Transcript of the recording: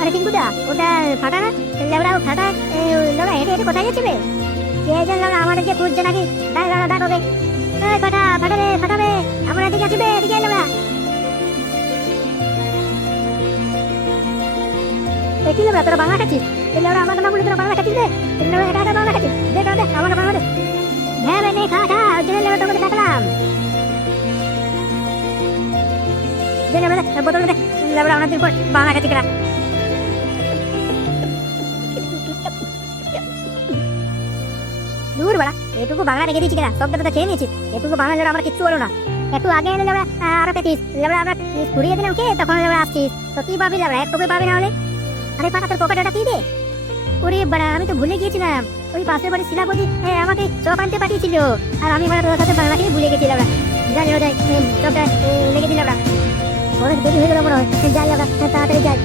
আরে টিঙ্কুদা, ওটা ফাটা না? লেবড়া ও ফাটা, লেবড়া হেঁটে হেঁটে কোথায় যাচ্ছে বে? কে জানে লেবড়া, আমাদেরকে খুঁজছে নাকি? ডাক লেবড়া, ডাক ওকে। এই ফাটা, ফাটা রে, ফাটা রে, আমার এদিকে আসবে, এদিকে আয় লেবড়া। এ কি লেবড়া, তোরা বাংলা খাচ্ছিস? এই লেবড়া আমাকে না বলে তোরা বাংলা খাচ্ছিস রে? এই লেবড়া একা একা বাংলা খাচ্ছিস? দে দে, আমাকে বাংলা দে। হ্যাঁ বে, নে খা খা, ওই জন্য লেবড়া তোকে ডাকলাম। দে লেবড়া, দে বোতল দে। লেবড়া অনেকদিন পর বাংলা খাচ্ছি কেনা। দূর বাড়া, এটুকু বাংলা রেখে দিয়েছি কেনা, সব তো খেয়ে নিয়েছি। এটুকু বাংলা লেবড়া আমার কিচ্ছু হলো না। একটু আগে এলে লেবড়া আরো পেতিস। লেবড়া আমরা ঘুরিয়ে দিলাম কে, তখন লেবড়া আসছিস। তো কি পাবি লেবড়া, একটুকু পাবি না হলে? আরে পাকা, তোর পকেটটা কি দে? ওরে বাড়া, আমি তো ভুলে গিয়েছিলাম। ওই পাশের বাড়ির শিলাপতি আমাকে চপ আনতে পাঠিয়েছিল, আর আমি বাড়া তোর সাথে বাংলা খেয়ে ভুলে গেছি লেবড়া। যাই যাই, চপটা লেগে দিল লেবড়া। অনেক দেরি হয়ে গেল মনে হয়, যাই লেবড়া, তাড়াতাড়ি যাই।